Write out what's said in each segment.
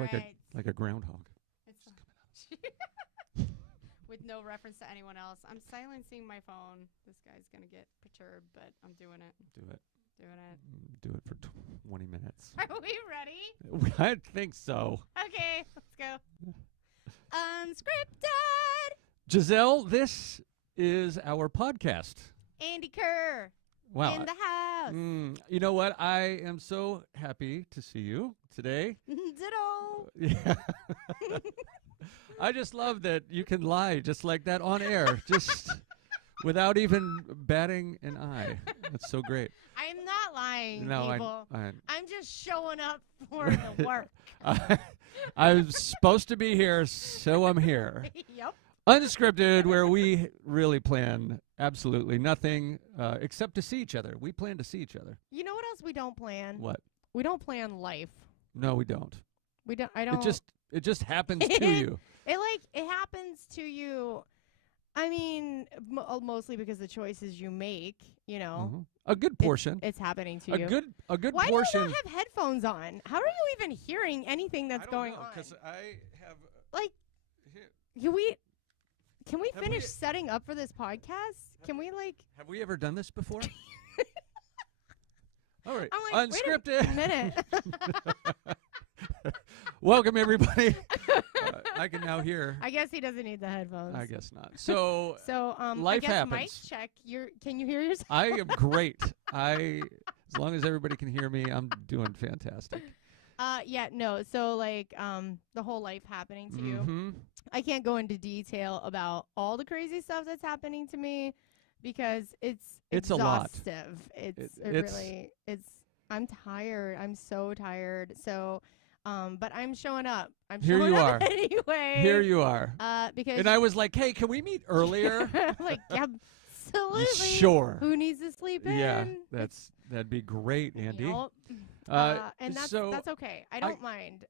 It's like a groundhog. With no reference to anyone else. I'm silencing my phone. This guy's going to get perturbed, but I'm doing it. Do it. Doing it. Do it for 20 minutes. Are we ready? I think so. Okay, let's go. Unscripted. Gisele, this is our podcast. Andy Kerr. Wow. In the house. You know what? I am so happy to see you today. Ditto. Yeah. I just love that you can lie just like that on air, just without even batting an eye. That's so great. I'm not lying, No, people. I'm just showing up for the work. I'm supposed to be here, so I'm here. Yep. Unscripted, where we really plan absolutely nothing except to see each other. We plan to see each other. You know what else we don't plan? What? We don't plan life. No, we don't. We don't. I don't. It just happens to you. It happens to you. I mean, mostly because the choices you make, you know. Mm-hmm. A good portion. It's happening to you. A good Why portion. do you not have headphones on? How are you even hearing anything that's going on? Because I have. Like, can we finish setting up for this podcast? Can we Have we ever done this before? All right. I'm like, Unscripted. Wait a minute. Welcome, everybody. I can now hear. I guess he doesn't need the headphones. I guess not. So life I guess happens. mic check. Can you hear yourself? I am great. As long as everybody can hear me, I'm doing fantastic. Yeah, no. So the whole life happening to you. I can't go into detail about all the crazy stuff that's happening to me because it's exhaustive. I'm tired. I'm so tired. So but I'm showing up. Here you are. Anyway. Here you are. Because I was like, hey, can we meet earlier? like, absolutely. Sure. Who needs to sleep in? Yeah, that'd be great, Andy. Yep. And that's okay. I don't mind.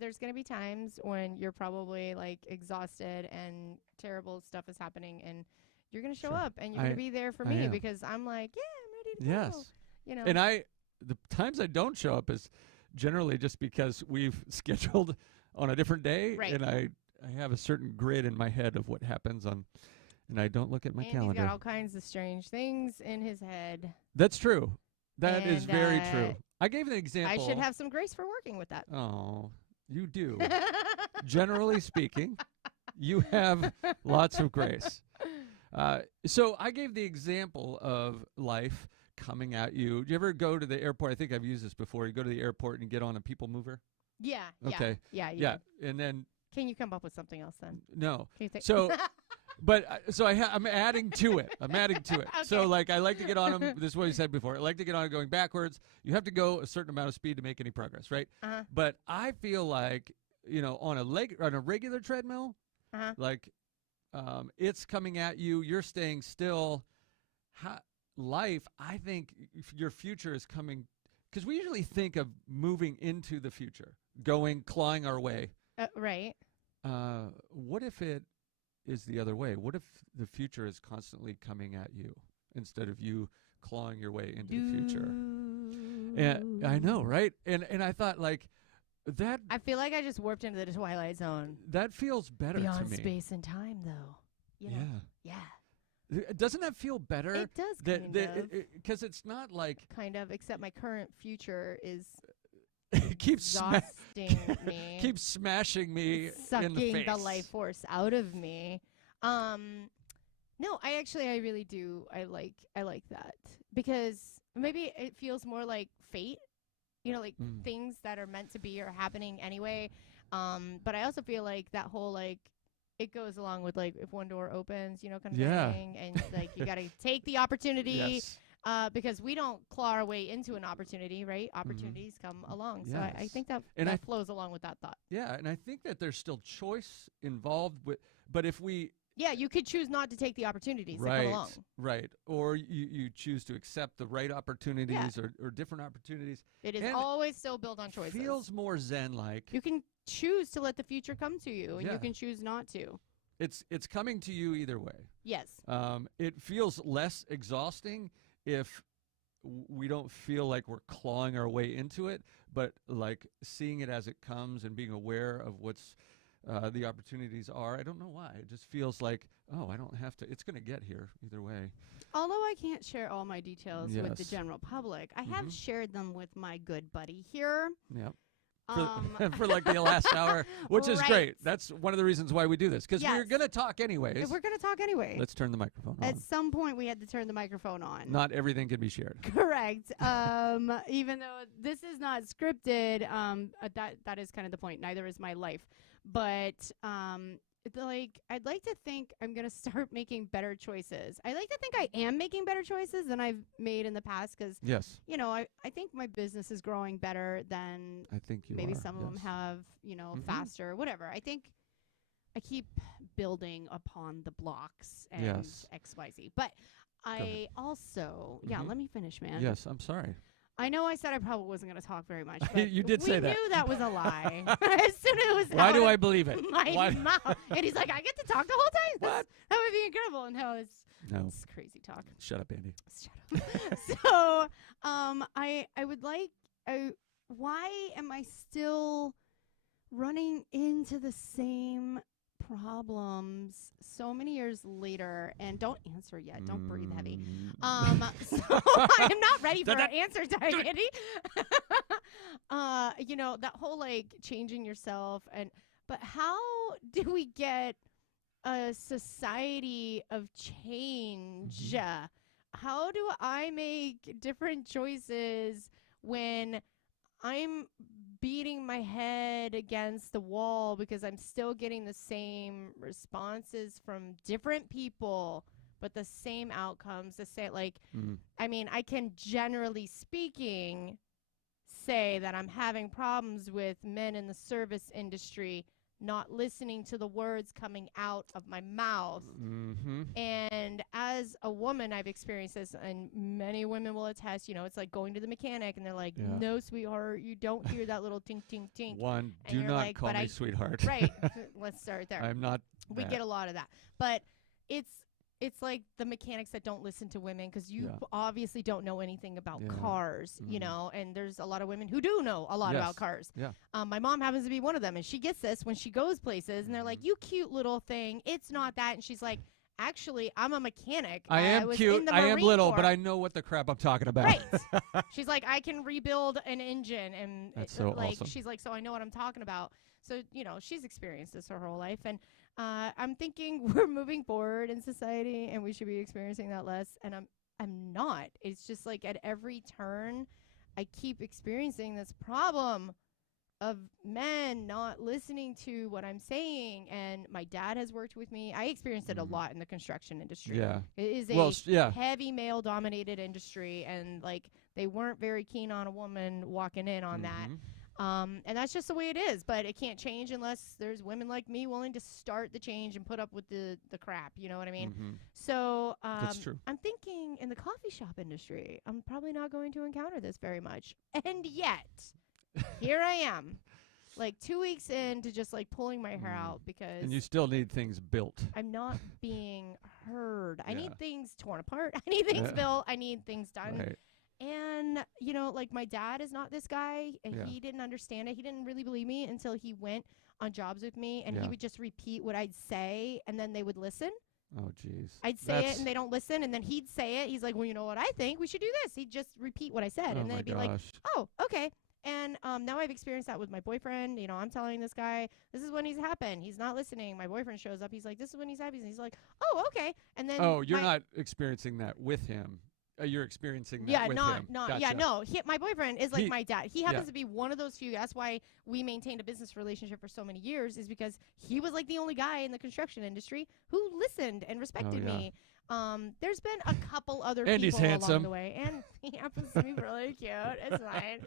There's gonna be times when you're probably exhausted and terrible stuff is happening, and you're gonna show up and you're gonna be there for me because I'm like, yeah, I'm ready to go. Yes. You know. And the times I don't show up is generally just because we've scheduled on a different day, right. and I have a certain grid in my head of what happens on, and I don't look at my calendar. He's got all kinds of strange things in his head. That's true. That is very true. I gave an example. I should have some grace for working with that. Oh, you do. Generally speaking, you have lots of grace. So I gave the example of life coming at you. Do you ever go to the airport? I think I've used this before. You go to the airport and get on a people mover? Yeah. Okay. Yeah. And then. Can you come up with something else then? No. Can you So. But I'm adding to it. Okay. So I like to get on them. This is what you said before. I like to get on it going backwards. You have to go a certain amount of speed to make any progress, right? Uh-huh. But I feel like on a regular treadmill, it's coming at you. You're staying still. Life, I think your future is coming because we usually think of moving into the future, clawing our way. Right. What if it is the other way? What if the future is constantly coming at you instead of you clawing your way into the future? And I know, right? And I thought that. I feel like I just warped into the Twilight Zone. That feels better Beyond to me. Space and time, though. Yeah. Doesn't that feel better? It does, kind of. Because it's not kind of, except my current future is keeps exhausting me. Keeps smashing me sucking in the face. The life force out of me. No, I really do. I like that because maybe it feels more like fate. Things that are meant to be are happening anyway. But I also feel like that whole it goes along with if one door opens, kind of thing, and you got to take the opportunity. Yes. Because we don't claw our way into an opportunity, right? Opportunities come along. So I think that flows along with that thought. Yeah, and I think that there's still choice involved but if we. Yeah, you could choose not to take the opportunities that come along. Right. Or you choose to accept the right opportunities or different opportunities. It is always still built on choices. Feels more zen-like. You can choose to let the future come to you, and you can choose not to. It's coming to you either way. Yes. It feels less exhausting if we don't feel like we're clawing our way into it, but like seeing it as it comes and being aware of what's the opportunities are. I don't know why. It just feels like, oh, I don't have to. It's going to get here either way. Although I can't share all my details with the Yes. general public, I have shared them with my good buddy here. Yep. For like the last hour, which is great. That's one of the reasons why we do this, because we're Yes. going to talk anyways. We're going to talk anyway. Let's turn the microphone on. At some point, we had to turn the microphone on. Not everything can be shared. Correct. Even though this is not scripted, that is kind of the point. Neither is my life. But I'd like to think I'm going to start making better choices. I like to think I am making better choices than I've made in the past because, Yes. you know, I think my business is growing better than I think you maybe are. some of them Yes. have, you know, faster, whatever. I think I keep building upon the blocks and Yes. XYZ. But I also, let me finish, man. Yes, I'm sorry. I know I said I probably wasn't going to talk very much. But You did say that. We knew that was a lie. As soon as it was Why out do of I believe it? my mouth. And he's like, I get to talk the whole time? What? That would be incredible. And no, No. it's crazy talk. Shut up, Andy. Shut up. So, I would like, why am I still running into the same problems so many years later? And don't answer yet. Don't breathe heavy. So I'm not ready for answer time, Andy. You know, that whole like changing yourself but how do we get a society of change? How do I make different choices when I'm beating my head against the wall because I'm still getting the same responses from different people, but the same outcomes, the same, like, I mean, I can generally speaking say that I'm having problems with men in the service industry not listening to the words coming out of my mouth. And as a woman, I've experienced this, and many women will attest, you know, it's like going to the mechanic and they're like, no, sweetheart, you don't hear that little tink, tink, tink. One, and do not like, call me sweetheart. Right. Let's start there. I'm not. We get a lot of that. But it's like the mechanics that don't listen to women because you obviously don't know anything about cars, you know, and there's a lot of women who do know a lot about cars. My mom happens to be one of them, and she gets this when she goes places, and they're like, you cute little thing. It's not that. And she's like, actually, I'm a mechanic. I am cute. I am little, but I know what the crap I'm talking about. Right. She's like, I can rebuild an engine. And that's so like, awesome. She's like, so I know what I'm talking about. So, you know, she's experienced this her whole life. And I'm thinking we're moving forward in society and we should be experiencing that less. And I'm not. It's just like at every turn, I keep experiencing this problem of men not listening to what I'm saying. And my dad has worked with me. I experienced it a lot in the construction industry. It is a heavy male dominated industry. And like, they weren't very keen on a woman walking in on that. And that's just the way it is, but it can't change unless there's women like me willing to start the change and put up with the crap. You know what I mean? So that's true. I'm thinking in the coffee shop industry, I'm probably not going to encounter this very much. And yet, here I am, like 2 weeks into just like pulling my hair out because... And you still need things built. I'm not being heard. I need things torn apart. I need things built. I need things done. Right. And, you know, like my dad is not this guy, and he didn't understand it. He didn't really believe me until he went on jobs with me, and he would just repeat what I'd say, and then they would listen. Oh, jeez. I'd say it, and they don't listen, and then he'd say it. He's like, well, you know what I think? We should do this. He'd just repeat what I said, and then I'd be like, oh, okay. And now I've experienced that with my boyfriend. You know, I'm telling this guy, this is when he's happened. He's not listening. My boyfriend shows up. He's like, this is when he's happy. And he's like, oh, okay. And then you're not experiencing that with him. You're experiencing that with him. Gotcha. My boyfriend is like my dad. He happens to be one of those few. That's why we maintained a business relationship for so many years, is because he was like the only guy in the construction industry who listened and respected me. There's been a couple other Andy's people handsome. along the way, and he happens to be really cute. It's fine.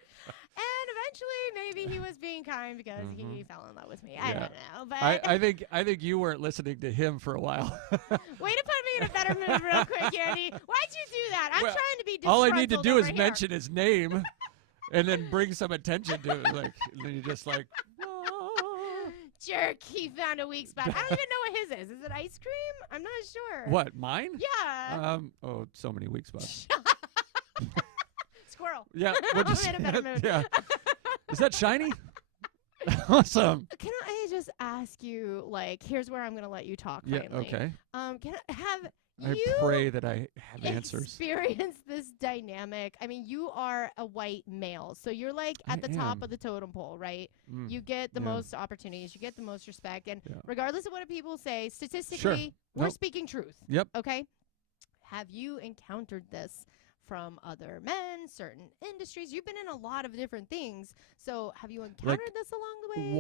And eventually, maybe he was being kind because he fell in love with me. I don't know, but I think you weren't listening to him for a while. Way to put me in a better mood real quick, Andy. Why'd you do that? I'm trying to be disgruntled. All I need to do is here. mention his name, and then bring some attention to it. Like, and then you're just like, jerk, he found a weak spot. I don't even know what his is. Is it ice cream? I'm not sure. What, mine? Yeah. So many weak spots. squirrel. Yeah. We'll just, I'm in a better mood. yeah. Is that shiny? Awesome. Can I just ask you, like, here's where I'm going to let you talk Yeah. finally. Okay. Can I have I you pray that I have answers. experience this dynamic? I mean, you are a white male, so you're like at the top of the totem pole, right? Mm. You get the Yeah. most opportunities, you get the most respect, and Yeah. regardless of what people say, statistically, we're Nope. speaking truth. Yep. Okay? Have you encountered this from other men, certain industries? You've been in a lot of different things, so have you encountered this along the way?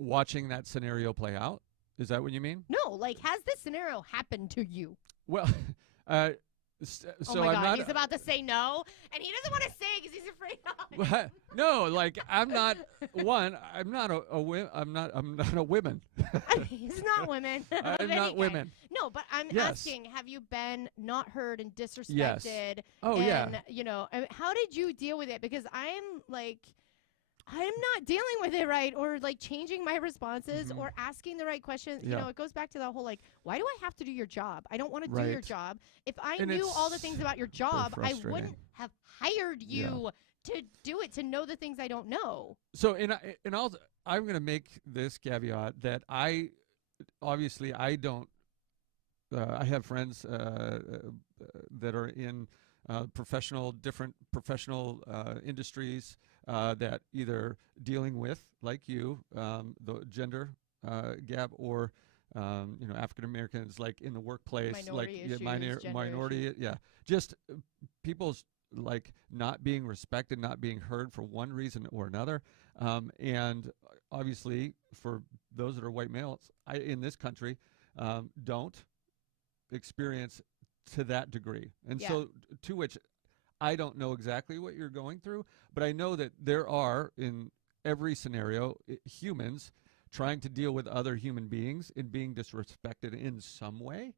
Watching that scenario play out. Is that what you mean? No, like, has this scenario happened to you? Well, so oh my I'm God, not. he's about to say no, and he doesn't want to say because he's afraid. No, like I'm not one. I'm not I'm not a woman. He's not women. I'm not women. No, but I'm Yes. asking: have you been not heard and disrespected? Yes. Oh and, yeah. You know, how did you deal with it? Because I'm not dealing with it right, or like changing my responses, Mhm. or asking the right questions. Yeah. You know, it goes back to that whole like, why do I have to do your job? I don't want to do your Right. job. If I And knew all the it's things about your job, I frustrating. wouldn't have hired you to do it, to know the things I don't know. So I'm going to make this caveat that I don't. I have friends that are in different professional industries that either dealing with, like you, the gender gap, or African Americans, like in the workplace, Minority like issues, gender minority, issues. just people's like not being respected, not being heard for one reason or another, and obviously for those that are white males, in this country, don't experience to that degree, and so to which I don't know exactly what you're going through, but I know that there are in every scenario humans trying to deal with other human beings and being disrespected in some way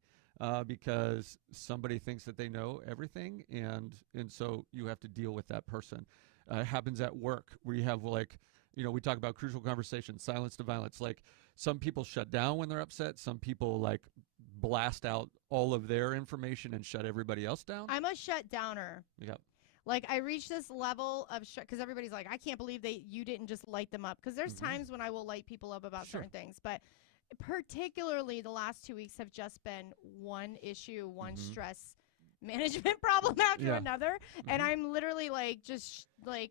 because somebody thinks that they know everything, and so you have to deal with that person. It happens at work where you have we talk about crucial conversations, silence to violence. Like some people shut down when they're upset. Some people like blast out all of their information and shut everybody else down. I'm a shut downer. Yep. Like I reach this level of because everybody's like, I can't believe you didn't just light them up. Because there's times when I will light people up about certain things, but particularly the last 2 weeks have just been one issue, one stress management problem after another, and I'm literally like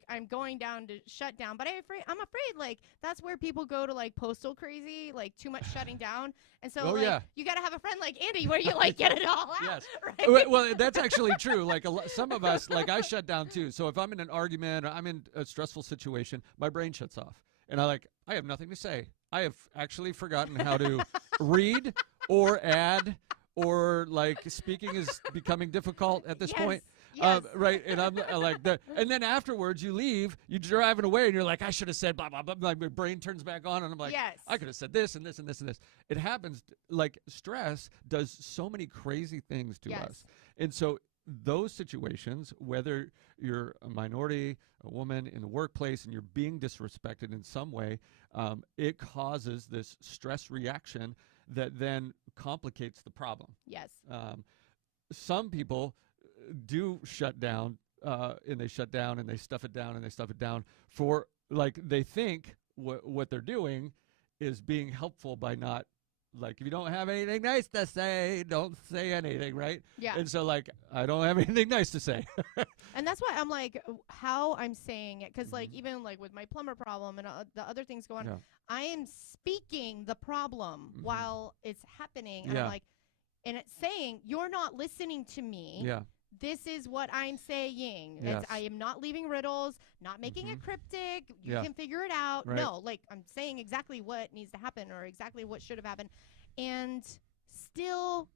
I'm going down to shut down. But I'm afraid like that's where people go to like postal crazy, like too much shutting down. And so you got to have a friend like Andy where you like get it all out. Yes. Right? Well, that's actually true. Like some of us, like I shut down too. So if I'm in an argument or I'm in a stressful situation, my brain shuts off, and I have nothing to say. I have actually forgotten how to read or add. Or like speaking is becoming difficult at this point, right? And I'm like that. And then afterwards, you leave, you're driving away, and you're like, I should have said blah blah blah. Like my brain turns back on, and I'm like, I could have said this and this and this and this. It happens. Like stress does so many crazy things to us, and so those situations, whether you're a minority, a woman in the workplace, and you're being disrespected in some way, it causes this stress reaction that then complicates the problem. Yes. Some people do shut down, and they shut down, and they stuff it down, and they stuff it down for, like, they think what they're doing is being helpful by not, like, if you don't have anything nice to say, don't say anything, right? Yeah. And so, like, I don't have anything nice to say. And that's why I'm like, how I'm saying it, because like even like with my plumber problem and the other things going on, I am speaking the problem while it's happening, and I'm like, and it's saying you're not listening to me. Yeah. This is what I'm saying. Yes. I am not leaving riddles, not making it cryptic. You can figure it out. Right. No, like I'm saying exactly what needs to happen or exactly what should have happened, and still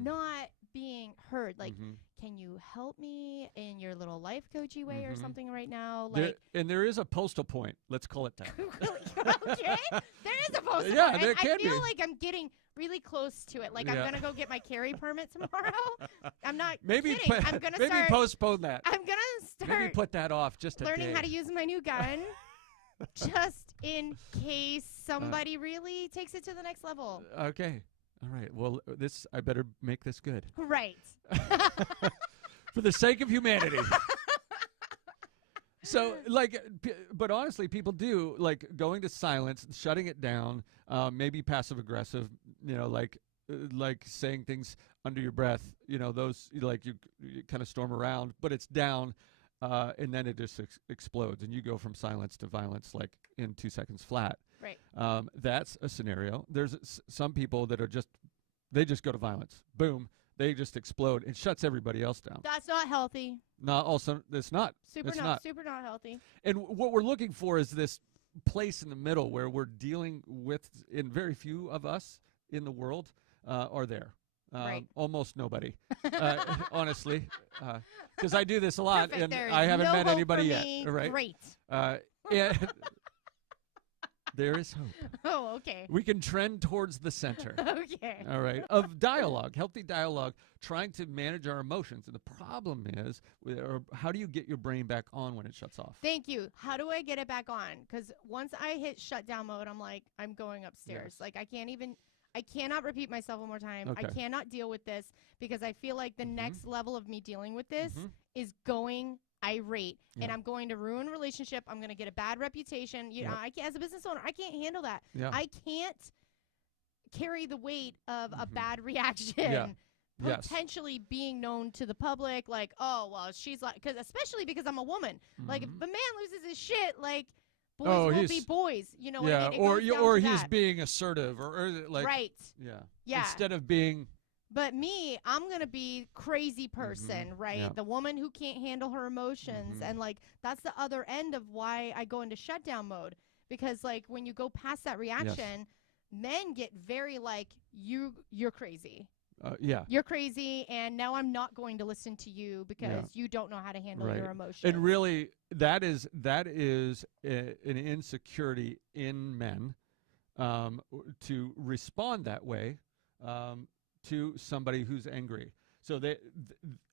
not being heard. Like, can you help me in your little life coachy way or something right now? Like, there is a postal point. Let's call it that. Okay, there is a postal Yeah, point. there And can I feel be. like I'm getting really close to it. Like I'm gonna go get my carry permit tomorrow. I'm not Maybe kidding. I'm gonna maybe start. postpone that. I'm gonna start Maybe put that off just a learning day. how to use my new gun, just in case somebody really takes it to the next level. Okay. All right. Well, I better make this good. Right. For the sake of humanity. So like, but honestly, people do like going to silence, shutting it down, maybe passive aggressive, like saying things under your breath, those like you kind of storm around, but it's down, and then it just explodes, and you go from silence to violence like in 2 seconds flat. Right. That's a scenario. There's some people that are they just go to violence. Boom. They just explode. It shuts everybody else down. That's not healthy. No, also it's not. Super not healthy. And what we're looking for is this place in the middle where we're dealing with, and very few of us in the world are there. Right. Almost nobody, honestly, because I do this a lot, Perfect. and I haven't met anybody yet. Right? Great. Yeah. There is hope. Oh, okay. We can trend towards the center. Okay. All right. Of dialogue, healthy dialogue, trying to manage our emotions. And the problem is, how do you get your brain back on when it shuts off? Thank you. How do I get it back on? Because once I hit shutdown mode, I'm like, I'm going upstairs. Yes. Like, I cannot repeat myself one more time. Okay. I cannot deal with this because I feel like the next level of me dealing with this is going irate, and I'm going to ruin relationship. I'm going to get a bad reputation. You know, I can't, as a business owner, I can't handle that. Yeah. I can't carry the weight of a bad reaction. Yeah. Potentially being known to the public, like, oh, well, she's like, especially because I'm a woman. Like, if a man loses his shit, like, boys will be boys. You know what I mean? Or he's being assertive, or like, right. Yeah. Instead of being. But me, I'm going to be crazy person, right? Yeah. The woman who can't handle her emotions. And, like, that's the other end of why I go into shutdown mode. Because, like, when you go past that reaction, men get very, like, you're crazy. You're crazy, and now I'm not going to listen to you because you don't know how to handle your emotions. And really, that is an insecurity in men to respond that way to somebody who's angry. So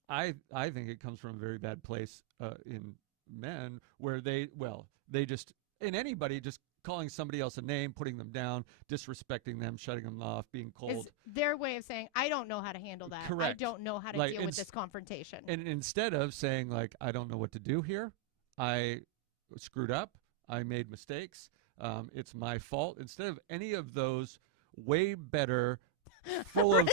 I think it comes from a very bad place in men where they just, in anybody, just calling somebody else a name, putting them down, disrespecting them, shutting them off, being cold. Is their way of saying, I don't know how to handle that. Correct. I don't know how to deal with this confrontation. And instead of saying, like, I don't know what to do here, I screwed up, I made mistakes, it's my fault. Instead of any of those way better, full of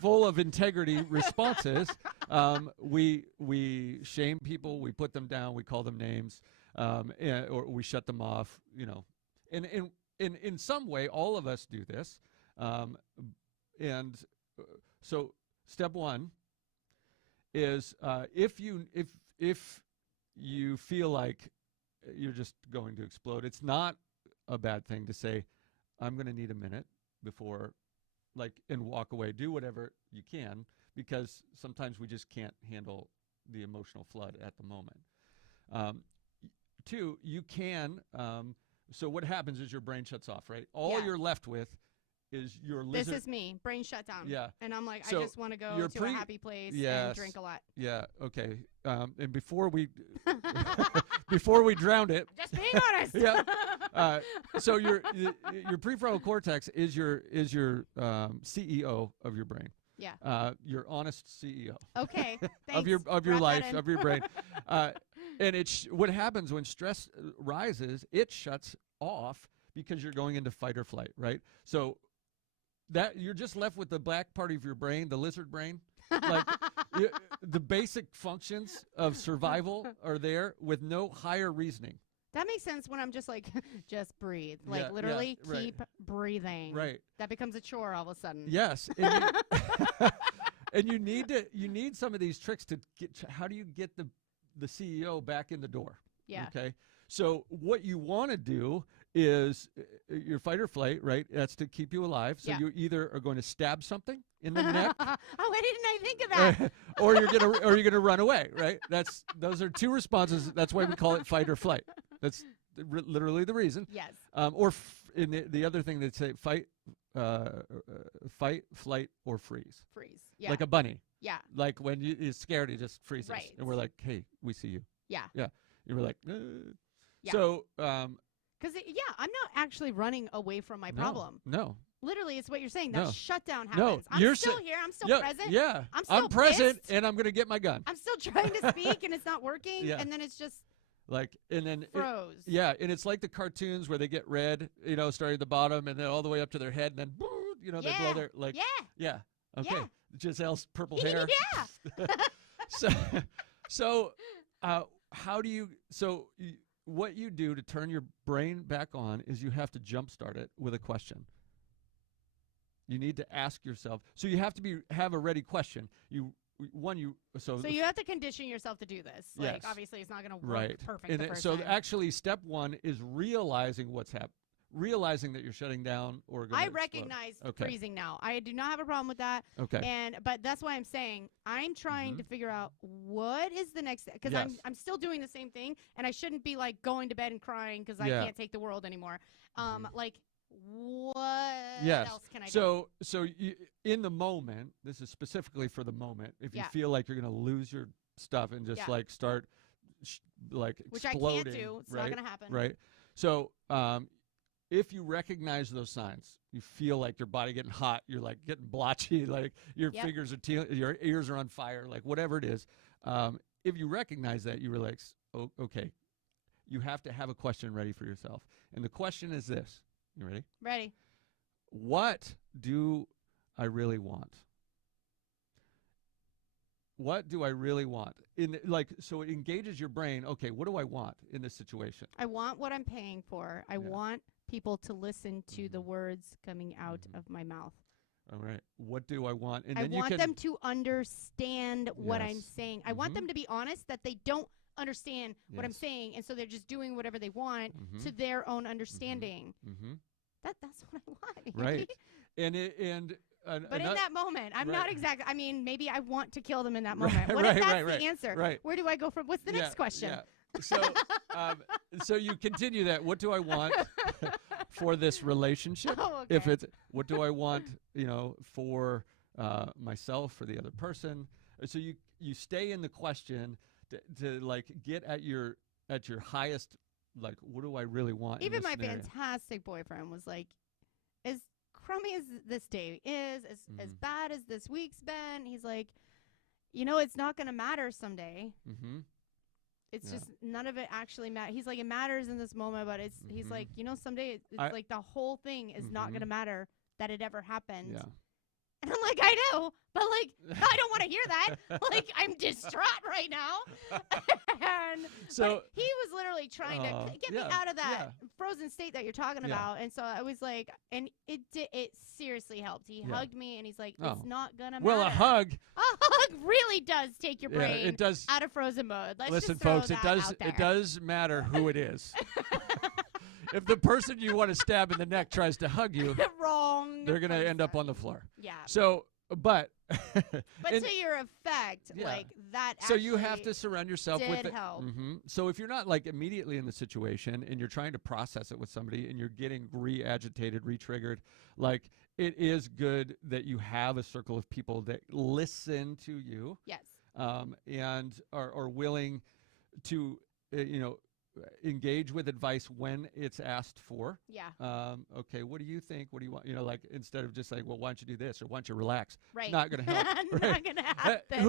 full of integrity responses, we shame people, we put them down, we call them names. Or we shut them off, and in some way, all of us do this. And so step one is, if you feel like you're just going to explode, it's not a bad thing to say, I'm going to need a minute before, and walk away, do whatever you can, because sometimes we just can't handle the emotional flood at the moment. Two, you can, so what happens is your brain shuts off, right? All you're left with is your lizard. This is me, brain shut down. Yeah. And I'm like, So I just want to go to a happy place and drink a lot. Yeah, okay. And before we drowned it. Just being honest. Yeah. So your prefrontal cortex is your CEO of your brain. Yeah. Your honest CEO. Okay. of your life, of your brain. And what happens when stress rises, it shuts off because you're going into fight or flight, right? So that you're just left with the black part of your brain, the lizard brain. Like the basic functions of survival are there with no higher reasoning. That makes sense when I'm just like, just breathe. Like literally keep breathing. Right. That becomes a chore all of a sudden. Yes. And you need some of these tricks to get, how do you get the CEO back in the door? Yeah. Okay. So what you want to do is your fight or flight, right? That's to keep you alive. So you either are going to stab something in the neck. Oh, why didn't I think of that? or you're gonna run away, right? Those are two responses. That's why we call it fight or flight. That's literally the reason. Yes. In the other thing, they'd say fight, flight, or freeze. Freeze. Yeah. Like a bunny. Yeah. Like when you're scared, it just freezes. Right. And we're like, hey, we see you. Yeah. Yeah. You were like, Yeah. So, Because, I'm not actually running away from my problem. No. Literally, it's what you're saying. No. That shutdown No, happens. I'm you're still here. I'm still present. Yeah. I'm still present, pissed. and I'm going to get my gun. I'm still trying to speak, and it's not working. Yeah. And then it's just And then froze. and it's like the cartoons where they get red, starting at the bottom and then all the way up to their head, and then they blow their Yeah. Okay. Yeah. Gisele's purple hair. Yeah. So how do you? What you do to turn your brain back on is you have to jumpstart it with a question. You need to ask yourself. So you have to have a ready question. So you have to condition yourself to do this. Like, Yes. obviously, it's not going to work perfect And the first so time. actually, step one is realizing what's happening, realizing that you're shutting down or going I to recognize Okay. freezing now. I do not have a problem with that. Okay. But that's why I'm saying I'm trying to figure out what is the next step, because Yes. I'm still doing the same thing, and I shouldn't be like going to bed and crying because I Yeah. can't take the world anymore. Like, what Yes. else can I do? So in the moment, this is specifically for the moment. If you Yeah. feel like you're going to lose your stuff and just Yeah. like start Which I exploding, can't do. It's right? not going to happen. Right. So if you recognize those signs, you feel like your body getting hot, you're like getting blotchy, like your Yep. fingers are your ears are on fire, like whatever it is. If you recognize that, you relax. Oh, okay. You have to have a question ready for yourself, and the question is this. You ready? Ready. What do I really want? What do I really want? So it engages your brain. Okay, what do I want in this situation? I want what I'm paying for. I want people to listen to the words coming out of my mouth. All right. What do I want? And I then want them to understand what I'm Yes. saying. I want them to be honest that they don't understand what I'm Yes. saying, and so they're just doing whatever they want to their own understanding. Mm-hmm. That's what I want. Right. But in that moment, I'm not Right. exactly. I mean, maybe I want to kill them in that Right, moment. What right, if that's right, the answer? right. Where do I go from? What's the next question? Yeah. So you continue that. What do I want for this relationship? Oh, If okay. it's what do I want, for myself, for the other person. So you stay in the question to like get at your highest, like, what do I really want? in Even this my scenario? fantastic boyfriend was like, as crummy as this day is, as bad as this week's been, he's like, it's not going to matter someday. Mm-hmm. It's Yeah. just none of it actually matters. He's like, it matters in this moment, but he's like, someday it's like the whole thing is not going to matter that it ever happened. Yeah. And I'm like, I know, but like, I don't want to hear that. Like, I'm distraught right now. And So- but he was literally trying to get me out of that frozen state that you're talking Yeah. about. And so I was like, and it seriously helped. He hugged me and he's like, Oh. it's not gonna matter. Well, a hug. A hug really does take your Yeah, brain it does. out of frozen mode. Let's Listen, just throw folks, that out there. it does matter who it is. If the person you want to stab in the neck tries to hug you, Wrong. they're going to end up person. on the floor. Yeah. So, but But and to your effect, Yeah. like that. so you have actually to surround yourself with did it. help. So if you're not like immediately in the situation and you're trying to process it with somebody and you're getting re-agitated, re-triggered, like it is good that you have a circle of people that listen to you. Yes. And are willing to, engage with advice when it's asked for. Yeah. Okay, what do you think? What do you want? Like instead of just like, well, why don't you do this or why don't you relax? Right. Not going to help. Not right? gonna happen.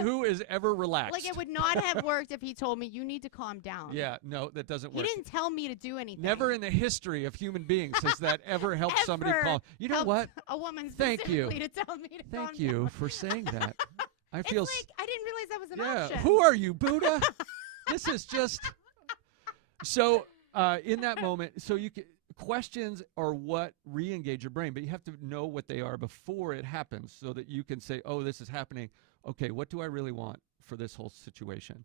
Who is ever relaxed? Like it would not have worked if he told me you need to calm down. Yeah, no, that doesn't He work. didn't tell me to do anything. Never in the history of human beings has that ever helped somebody Ever calm. You know helped what? A woman Thank you. specifically to tell me to calm Thank you down. for saying that. I It's feel like I didn't realize that was an yeah. option. Who are you, Buddha? This is just so. In that moment, so questions are what re-engage your brain, but you have to know what they are before it happens, so that you can say, "Oh, this is happening. Okay, what do I really want for this whole situation?"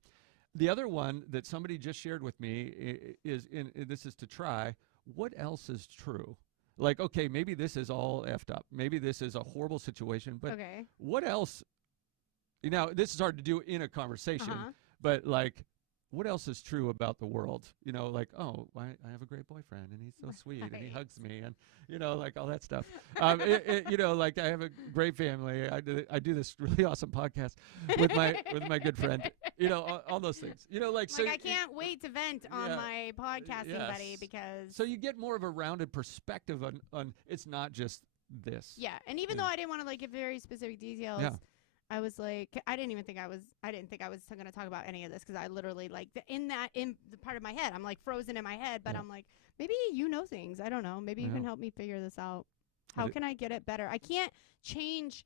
The other one that somebody just shared with me is this is to try. What else is true? Like, okay, maybe this is all effed up. Maybe this is a horrible situation, but Okay. what else? This is hard to do in a conversation, Uh-huh. but like, what else is true about the world? Like, oh, I have a great boyfriend and he's so sweet and he hugs me and, like all that stuff. Like I have a great family. I do this really awesome podcast with my good friend. All those things. Like so. I can't wait to vent on my podcasting buddy because. So you get more of a rounded perspective on it's not just this. Yeah, and even though I didn't want to give very specific details. Yeah. I was like, I didn't think I was going to talk about any of this because I literally in the part of my head, I'm frozen in my head, but I'm like, maybe you know things. I don't know. Maybe you can help me figure this out. How can I get it better? I can't change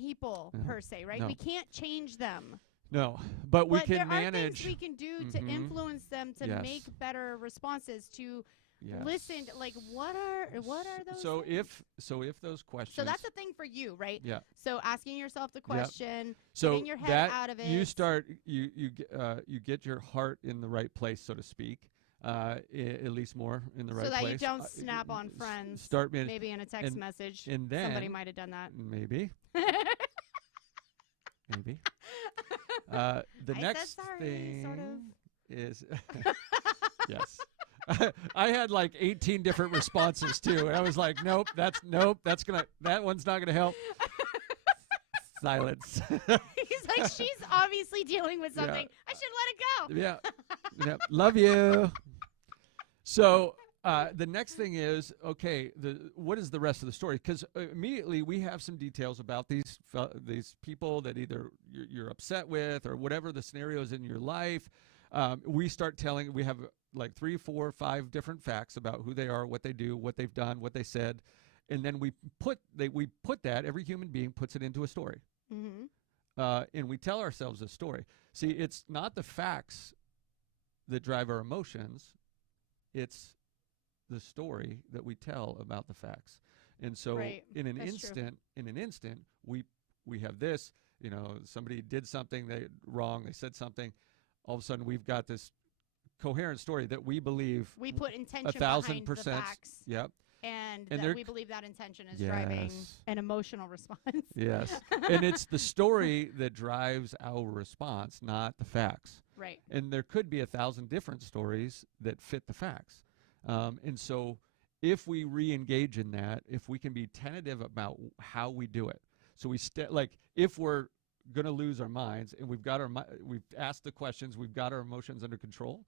people per se, right? No. We can't change them. No, but we can there manage. Are things we can do to influence them to make better responses to. Yes. Listen, what are those? So things? if those questions. So that's the thing for you, right? Yeah. So asking yourself the question, so getting your head out of it. You start you get your heart in the right place, so to speak. At least more in the right place. So that you don't snap on friends. Start maybe in a text message. And then somebody might have done that. Maybe. Maybe. The next thing sort of. Is yes. I had 18 different responses too, and I was like, nope, that one's not gonna help. Silence. He's like, she's obviously dealing with something. I should let it go. Yeah. Love you. So the next thing is, okay, what is the rest of the story? Because immediately we have some details about these people that either you're upset with or whatever the scenario is in your life. We start telling. We have 3, 4, 5 different facts about who they are, what they do, what they've done, what they said, and then we put that. Every human being puts it into a story, and we tell ourselves a story. See, it's not the facts that drive our emotions; it's the story that we tell about the facts. And so, in an instant, we have this. Somebody did something wrong. They said something. All of a sudden, we've got this coherent story that we believe we put intention 1,000%. behind the facts. Yep. And that we believe that intention is driving an emotional response. Yes. And it's the story that drives our response, not the facts. Right. And there could be 1,000 different stories that fit the facts. And so if we re-engage in that, if we can be tentative about how we do it. So if we're going to lose our minds and we've asked the questions, we've got our emotions under control,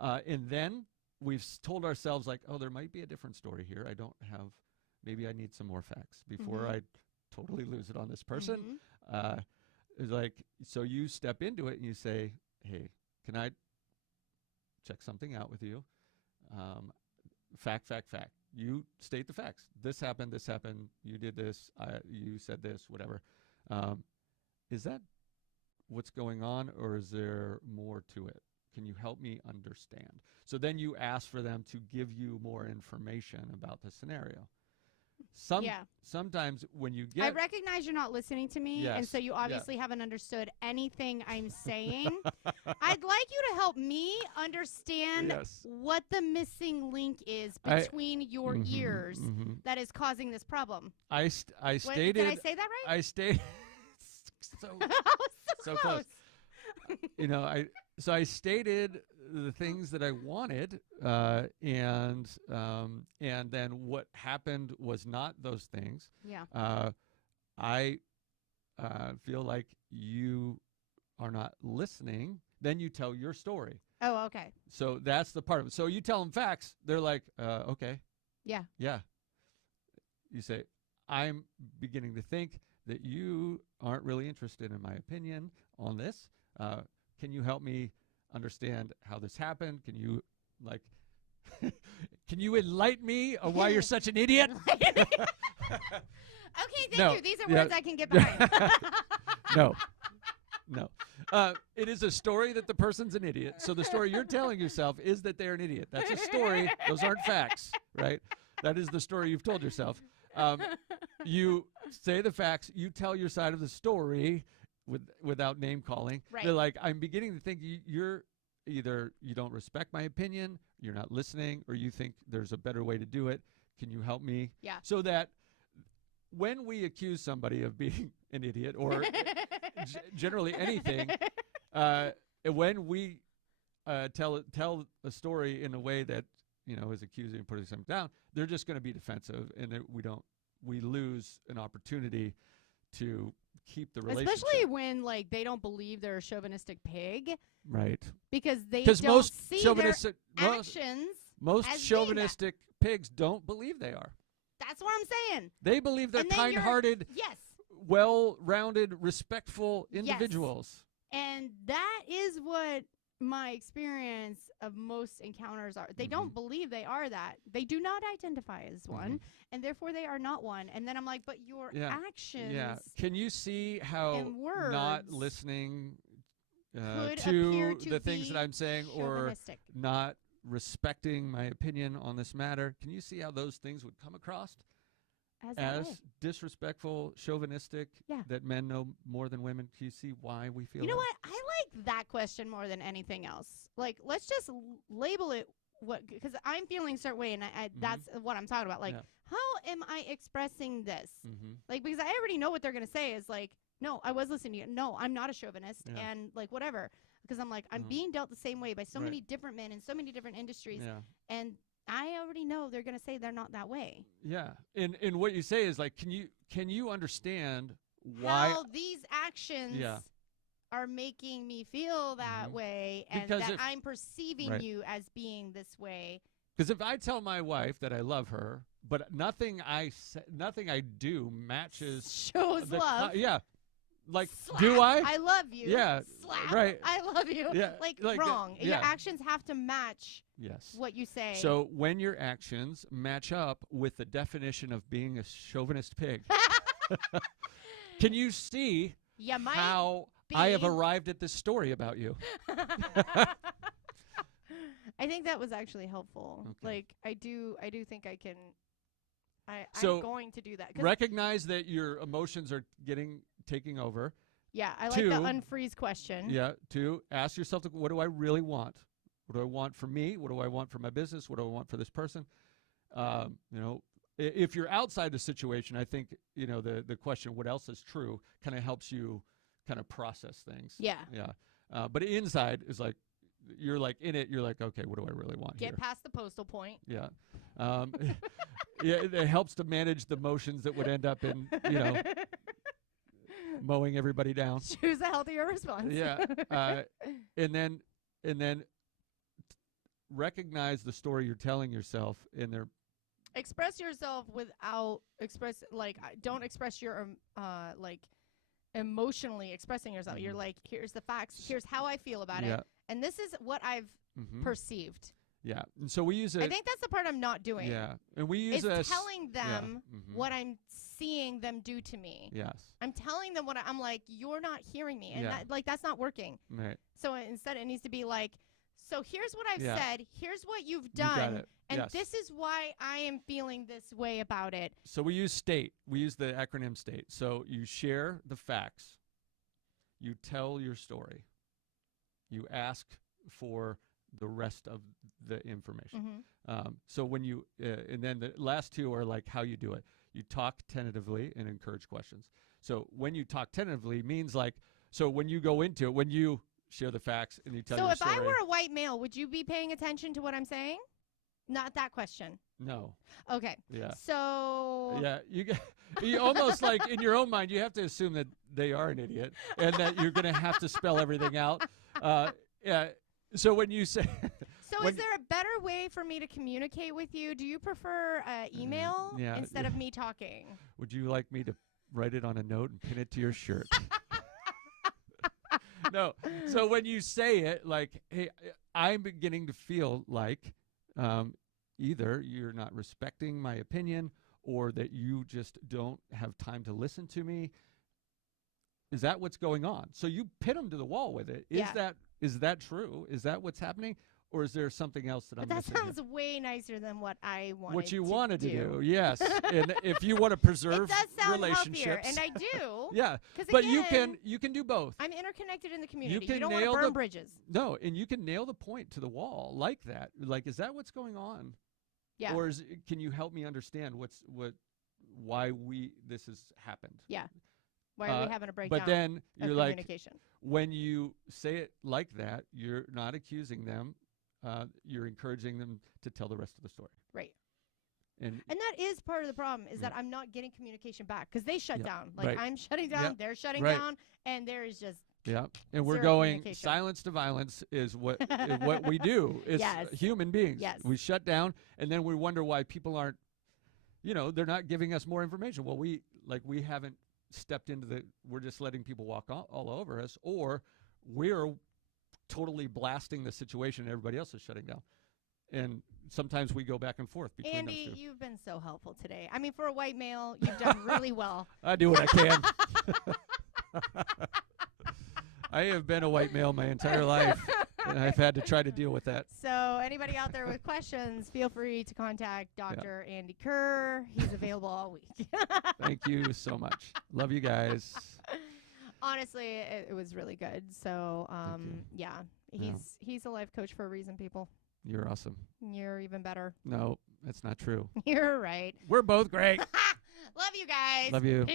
and then we've told ourselves oh, there might be a different story here. Maybe I need some more facts before I totally lose it on this person. It's so you step into it and you say, hey, can I check something out with you? Fact. You state the facts. This happened. You did this. You said this, whatever. Is that what's going on, or is there more to it? Can you help me understand? So then you ask for them to give you more information about the scenario. Sometimes when you get... I recognize you're not listening to me, and so you obviously haven't understood anything I'm saying. I'd like you to help me understand what the missing link is between your ears that is causing this problem. I stated... Did I say that right? I stated... so close. I stated the things that I wanted, and then what happened was not those things. Yeah. I feel like you are not listening. Then you tell your story. Oh, okay. So that's the part of it. So you tell them facts. They're like, okay. Yeah. Yeah. You say, I'm beginning to think that you aren't really interested in my opinion on this. Can you help me understand how this happened? Can you can you enlighten me on why you're such an idiot? Okay, thank you. These are words I can get behind. No. It is a story that the person's an idiot. So the story you're telling yourself is that they're an idiot. That's a story. Those aren't facts, right? That is the story you've told yourself. You say the facts. You tell your side of the story without name calling. Right. They're like, I'm beginning to think you're either you don't respect my opinion, you're not listening, or you think there's a better way to do it. Can you help me? Yeah. So that when we accuse somebody of being an idiot or generally anything, when we tell a story in a way that is accusing and putting something down, they're just going to be defensive, and we lose an opportunity to keep the relationship. Especially when like they don't believe they're a chauvinistic pig, right? Because they don't most see their chauvinistic actions. most as chauvinistic pigs don't believe they are. That's what I'm saying. They believe they're And then kind-hearted, Yes. well-rounded, respectful individuals. And that is what my experience of most encounters are. They don't believe they are that. They do not identify as one, and therefore they are not one. And then I'm like, but your actions. Yeah. Can you see how and words not listening could to appear to the things be that I'm saying, or chauvinistic. not respecting my opinion on this matter? Can you see how those things would come across as disrespectful, chauvinistic, Yeah. that men know more than women? Can you see why we feel You know that? what? I like that question more than anything else. Like, let's just label it because I'm feeling a certain way, and that's what I'm talking about. Like, how am I expressing this? Like, because I already know what they're going to say is like, no, I was listening to you. No, I'm not a chauvinist, and like whatever. Because I'm like, I'm being dealt the same way by so many different men in so many different industries, and I already know they're going to say they're not that way. Yeah, and what you say is like, can you understand why how these actions are making me feel that way, and because that I'm perceiving you as being this way? Because if I tell my wife that I love her, but nothing I do matches shows love. Like, Slap, do I? I love you. Yeah. Slap. Right. I love you. Yeah. Like that, wrong. Your actions have to match what you say. So when your actions match up with the definition of being a chauvinist pig, can you see how I have arrived at this story about you? I think that was actually helpful. Okay. Like I do think I can. So I'm going to do that. Recognize that your emotions are taking over. Yeah, I like the unfreeze question. Yeah. 2, ask yourself, what do I really want? What do I want for me? What do I want for my business? What do I want for this person? If you're outside the situation, I think, the question, what else is true, kind of helps you kind of process things. Yeah. Yeah. But inside is like, you're like in it, you're like, okay, what do I really want here? Get past the postal point. Yeah. It helps to manage the motions that would end up in, mowing everybody down. Choose a healthier response. Yeah. And then recognize the story you're telling yourself in there. Express yourself without don't express your emotionally expressing yourself. You're like, here's the facts. Here's how I feel about it. And this is what I've perceived. Yeah. And so we use I think that's the part I'm not doing. Yeah. And we use telling them what I'm seeing them do to me. Yes. I'm telling them what I'm like, you're not hearing me. And that's not working. Right. So instead it needs to be like, so here's what I've said. Here's what you've You got done. it. And this is why I am feeling this way about it. So we use STATE. We use the acronym STATE. So you share the facts. You tell your story. You ask for the rest of the information. So when you, and then the last 2 are like how you do it. You talk tentatively and encourage questions. So when you talk tentatively means like, so when you go into it, when you share the facts and you tell your story. So if I were a white male, would you be paying attention to what I'm saying? Not that question. No. Okay. Yeah. So. Yeah. You almost like in your own mind, you have to assume that they are an idiot and that you're going to have to spell everything out. Yeah. So when you say. So is there a better way for me to communicate with you? Do you prefer email instead of me talking? Would you like me to write it on a note and pin it to your shirt? No. So when you say it, like, hey, I'm beginning to feel like either you're not respecting my opinion or that you just don't have time to listen to me. Is that what's going on? So you pin them to the wall with it. Is that true? Is that what's happening? Or is there something else that I'm missing? That sounds way nicer than what I wanted what you wanted to do, do. Yes. And if you want to preserve it does sound relationships, healthier, and I do. Yeah, but again, you can do both. I'm interconnected in the community. You don't want to burn bridges. No, and you can nail the point to the wall like that. Like, is that what's going on? Yeah. Or can you help me understand why this has happened? Yeah. Why are we having a breakdown But then of you're like, communication? when you say it like that, you're not accusing them. You're encouraging them to tell the rest of the story. Right. And that is part of the problem is that I'm not getting communication back because they shut down. Like right. I'm shutting down, they're shutting Right. down, and there is just yeah, and we're zero going communication. silence to violence is what we do. It's Yes. human beings. Yes. We shut down, and then we wonder why people aren't. They're not giving us more information. Well, we haven't stepped into the. We're just letting people walk all over us, or we're totally blasting the situation, and everybody else is shutting down. And sometimes we go back and forth between Andy, those two. you've been so helpful today. I mean, for a white male, you've done really well. I do what I can. I have been a white male my entire life, and I've had to try to deal with that. So anybody out there with questions, feel free to contact Dr. Andy Kerr. He's available all week. Thank you so much. Love you guys. Honestly, it was really good. So, you. yeah, he's a life coach for a reason, people. You're awesome. You're even better. No, that's not true. You're right. We're both great. Love you guys. Love you.